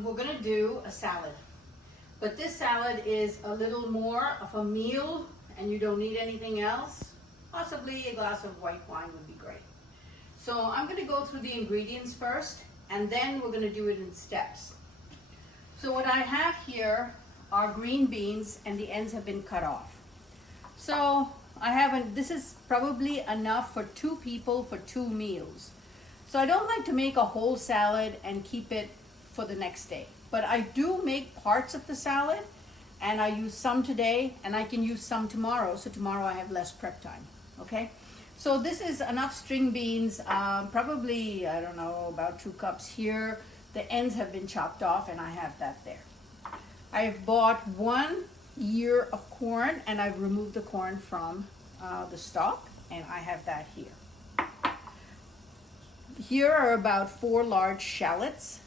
we're gonna do a salad. But this salad is a little more of a meal and you don't need anything else. Possibly a glass of white wine would be great. So I'm gonna go through the ingredients first and then we're gonna do it in steps. So what I have here are green beans and the ends have been cut off. So this is probably enough for 2 people for 2 meals. So I don't like to make a whole salad and keep it for the next day. But I do make parts of the salad and I use some today and I can use some tomorrow. So tomorrow I have less prep time, okay? So this is enough string beans, probably, I don't know, about 2 cups here. The ends have been chopped off and I have that there. I have bought 1 ear of corn and I've removed the corn from the stalk and I have that here. Here are about 4 large shallots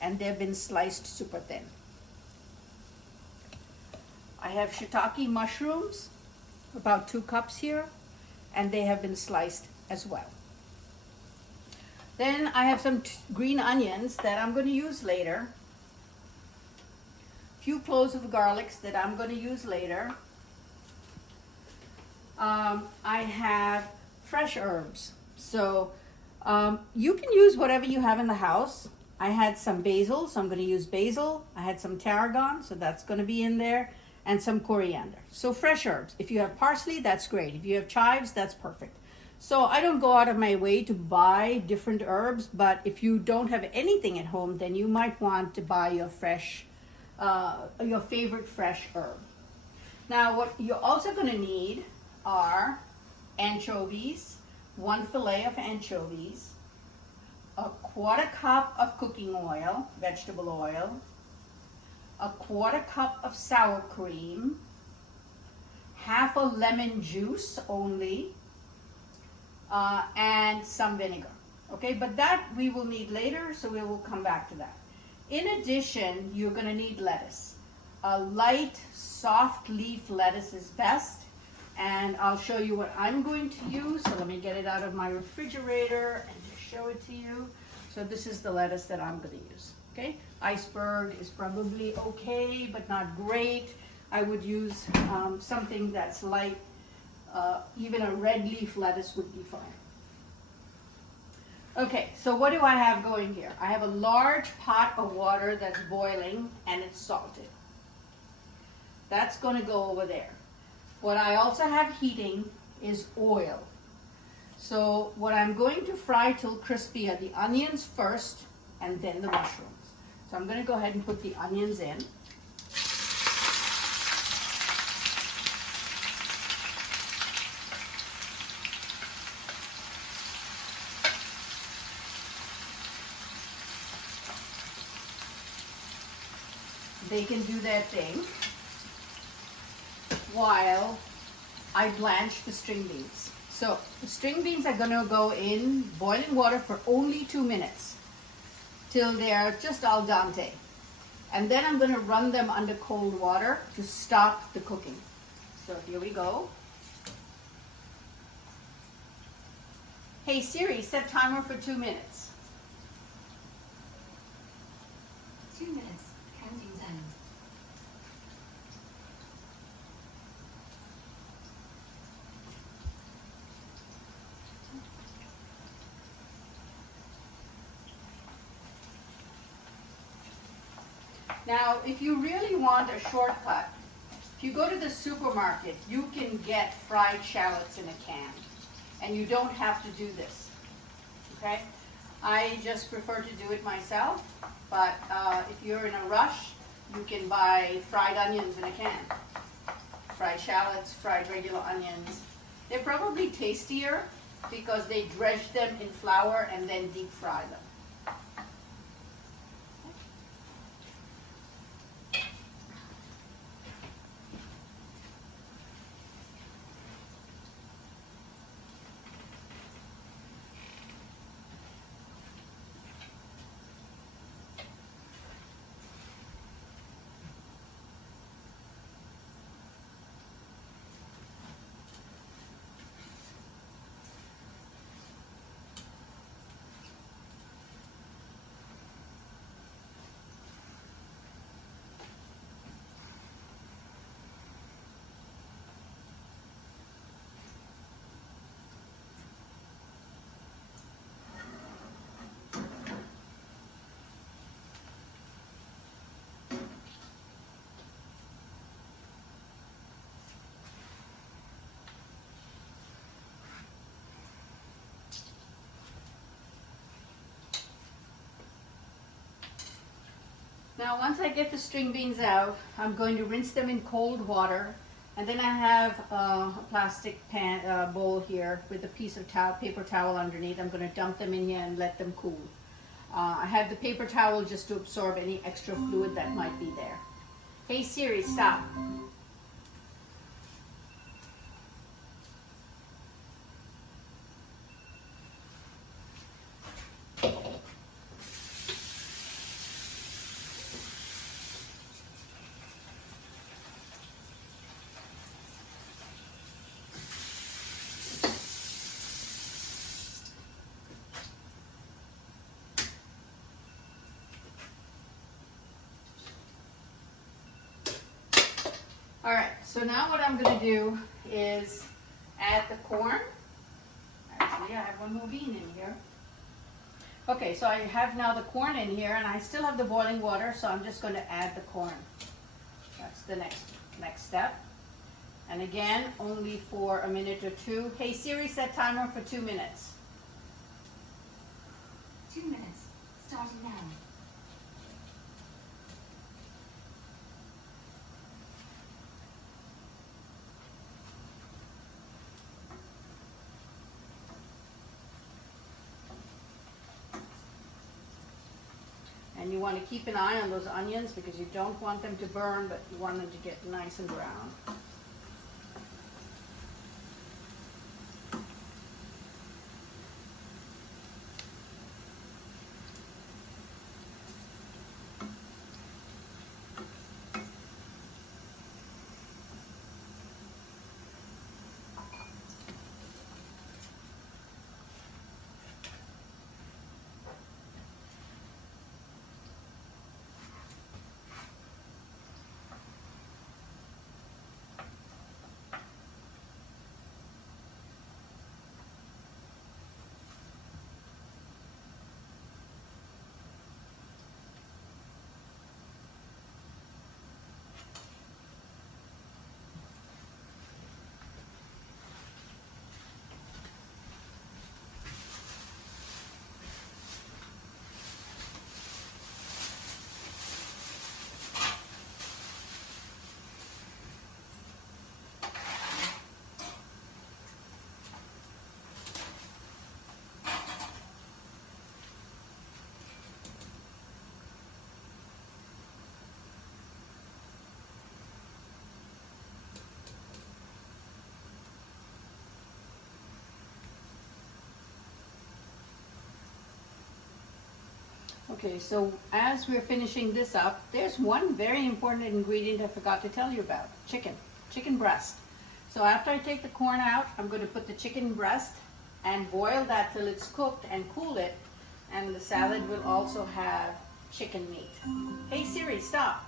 and they've been sliced super thin. I have shiitake mushrooms, about 2 cups here, and they have been sliced as well. Then I have some green onions that I'm going to use later. A few cloves of garlics that I'm going to use later. I have fresh herbs. So you can use whatever you have in the house. I had some basil, so I'm going to use basil. I had some tarragon, so that's going to be in there, and some coriander. So fresh herbs. If you have parsley, that's great. If you have chives, that's perfect. So I don't go out of my way to buy different herbs, but if you don't have anything at home, then you might want to buy your favorite fresh herb. Now, what you're also going to need are anchovies, 1 fillet of anchovies, a 1/4 cup of cooking oil, vegetable oil, a 1/4 cup of sour cream, half a lemon juice only, and some vinegar. Okay, but that we will need later, so we will come back to that. In addition, you're going to need lettuce. A light, soft leaf lettuce is best. And I'll show you what I'm going to use. So let me get it out of my refrigerator and just show it to you. So this is the lettuce that I'm going to use. Okay, iceberg is probably okay, but not great. I would use something that's light. Even a red leaf lettuce would be fine. Okay, so what do I have going here? I have a large pot of water that's boiling and it's salted. That's going to go over there. What I also have heating is oil. So what I'm going to fry till crispy are the onions first and then the mushrooms. So I'm going to go ahead and put the onions in. They can do their thing while I blanch the string beans. So the string beans are gonna go in boiling water for only 2 minutes till they're just al dente. And then I'm gonna run them under cold water to stop the cooking. So here we go. Hey Siri, set timer for 2 minutes. 2 minutes, counting down. Now, if you really want a shortcut, if you go to the supermarket, you can get fried shallots in a can, and you don't have to do this, okay? I just prefer to do it myself, but if you're in a rush, you can buy fried onions in a can. Fried shallots, fried regular onions. They're probably tastier because they dredge them in flour and then deep fry them. Now once I get the string beans out, I'm going to rinse them in cold water, and then I have a plastic bowl here with a piece of paper towel underneath. I'm going to dump them in here and let them cool. I have the paper towel just to absorb any extra fluid that might be there. Hey Siri, stop. All right, so now what I'm going to do is add the corn. Actually, I have one more bean in here. Okay, so I have now the corn in here, and I still have the boiling water, so I'm just going to add the corn. That's the next step. And again, only for a minute or two. Hey Siri, set timer for 2 minutes. 2 minutes. Starting now. And you want to keep an eye on those onions because you don't want them to burn, but you want them to get nice and brown. Okay, so as we're finishing this up, there's one very important ingredient I forgot to tell you about. Chicken breast. So after I take the corn out, I'm going to put the chicken breast and boil that till it's cooked and cool it. And the salad will also have chicken meat. Hey Siri, stop.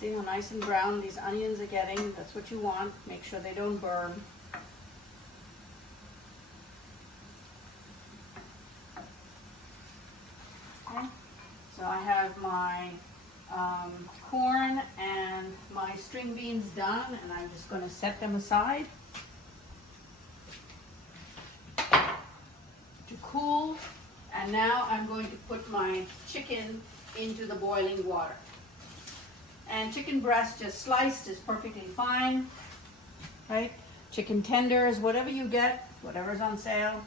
See how nice and brown these onions are getting? That's what you want. Make sure they don't burn. Okay. So I have my corn and my string beans done, and I'm just going to set them aside to cool. And now I'm going to put my chicken into the boiling water. And chicken breast just sliced is perfectly fine, right? Chicken tenders, whatever you get, whatever's on sale.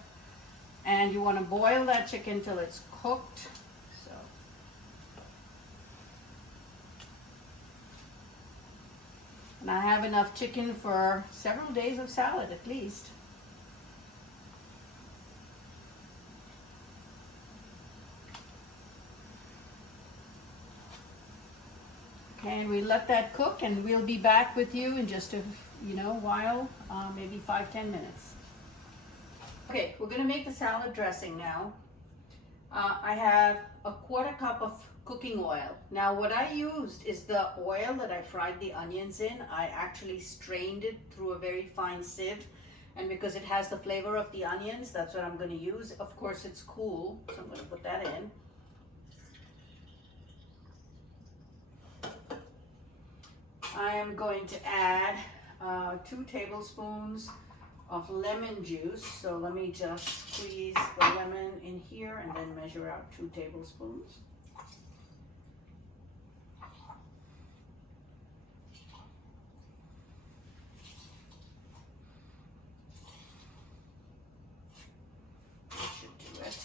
And you want to boil that chicken till it's cooked. So, and I have enough chicken for several days of salad at least. Okay, and we let that cook, and we'll be back with you in just a while, maybe 5-10 minutes. Okay, we're gonna make the salad dressing now. I have a 1/4 cup of cooking oil. Now what I used is the oil that I fried the onions in. I actually strained it through a very fine sieve, and because it has the flavor of the onions, that's what I'm gonna use. Of course it's cool, so I'm gonna put that in. I am going to add 2 tablespoons of lemon juice. So let me just squeeze the lemon in here and then measure out 2 tablespoons. That should do it.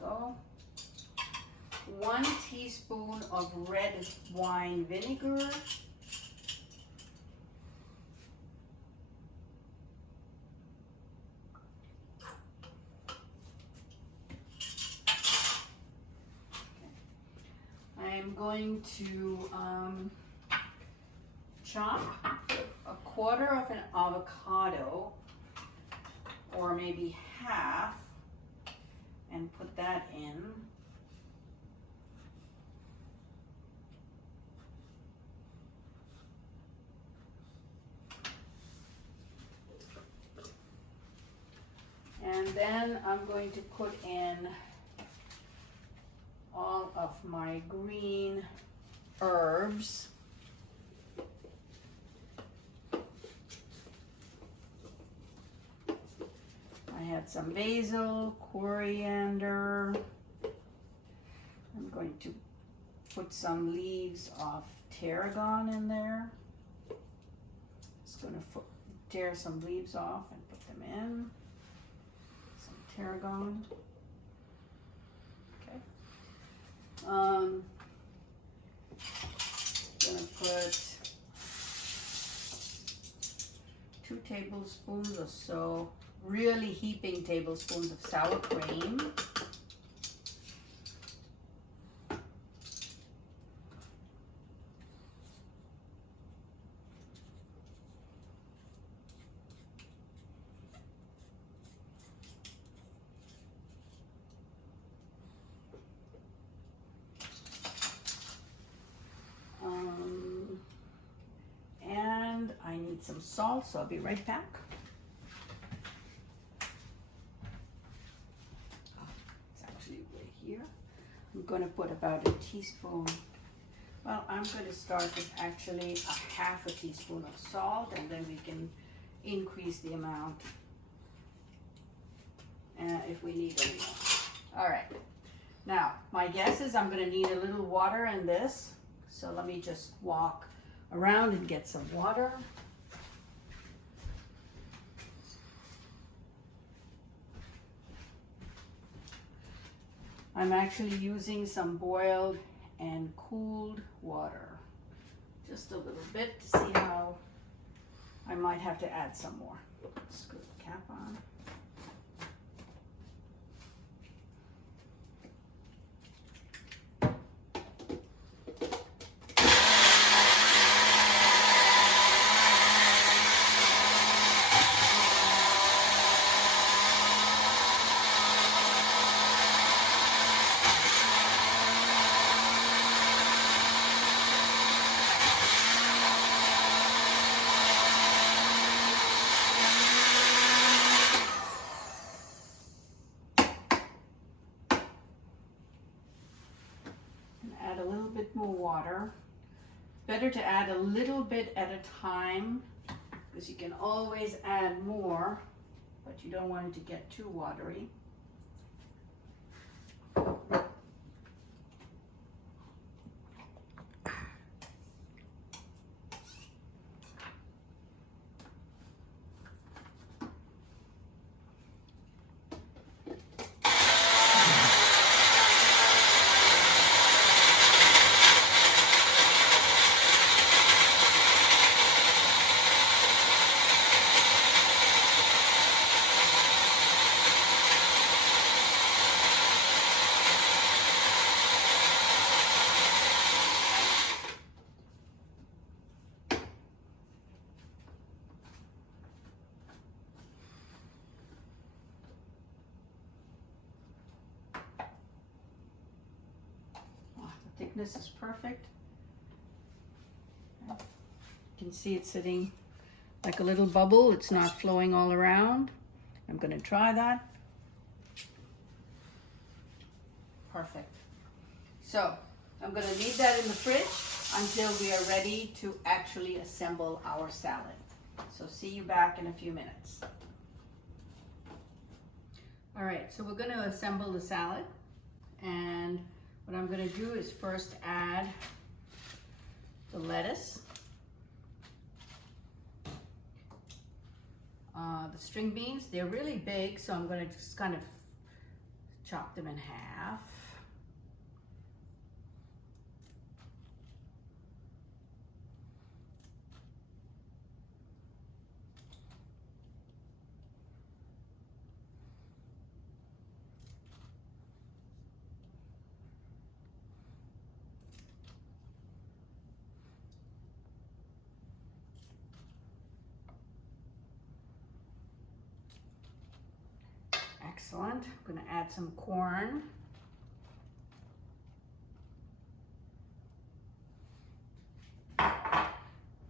Go. 1 teaspoon of red wine vinegar. I am going to chop a 1/4 of an avocado, or maybe half, and put that in. And then I'm going to put in all of my green herbs. I had some basil, coriander. I'm going to put some leaves of tarragon in there. Just going to tear some leaves off and put them in. Some tarragon. Okay. Gonna put 2 tablespoons or so, really heaping tablespoons of sour cream. And I need some salt, so I'll be right back. It's actually right here. I'm going to put about a teaspoon. Well, I'm going to start with actually a 1/2 teaspoon of salt, and then we can increase the amount if we need any more. All right. Now, my guess is I'm going to need a little water in this. So let me just walk around and get some water. I'm actually using some boiled and cooled water. Just a little bit to see how I might have to add some more. Screw the cap on. water. Better to add a little bit at a time, because you can always add more, but you don't want it to get too watery. Thickness is perfect. You can see it sitting like a little bubble. It's not flowing all around. I'm going to try that. Perfect. So I'm going to leave that in the fridge until we are ready to actually assemble our salad. So see you back in a few minutes. All right, so we're going to assemble the salad, and what I'm going to do is first add the lettuce, the string beans. They're really big, so I'm going to just kind of chop them in half. Excellent. I'm going to add some corn.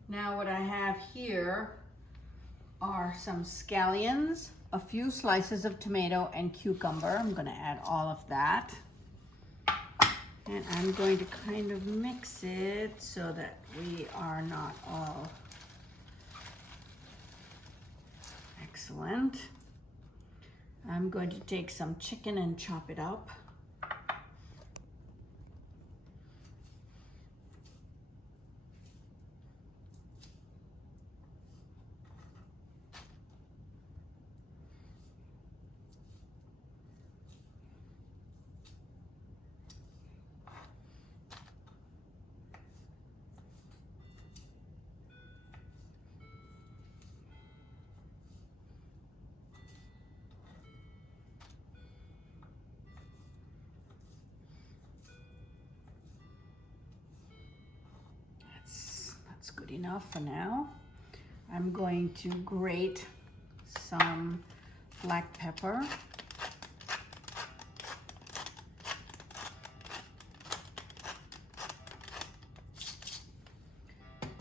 Now what I have here are some scallions, a few slices of tomato, and cucumber. I'm going to add all of that. And I'm going to kind of mix it so that we are not all... Excellent. I'm going to take some chicken and chop it up. That's good enough for now. I'm going to grate some black pepper.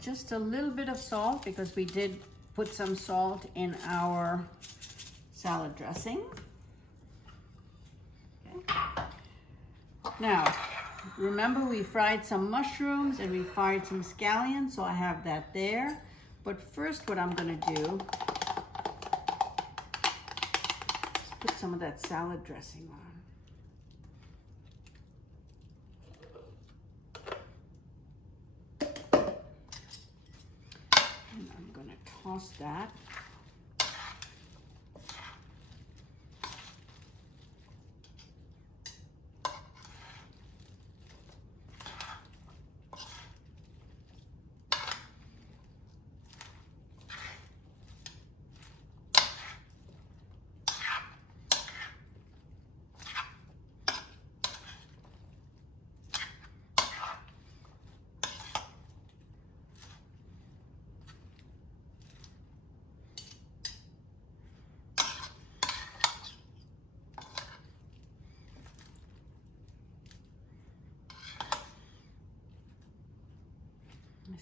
Just a little bit of salt, because we did put some salt in our salad dressing. Okay. Now, remember we fried some mushrooms and we fried some scallions, so I have that there. But first what I'm gonna do is put some of that salad dressing on. And I'm gonna toss that.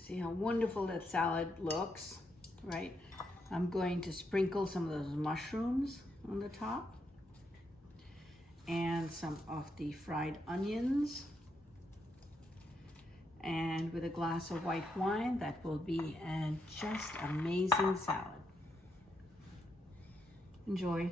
See how wonderful that salad looks, right? I'm going to sprinkle some of those mushrooms on the top and some of the fried onions And with a glass of white wine, that will be an just amazing salad. Enjoy.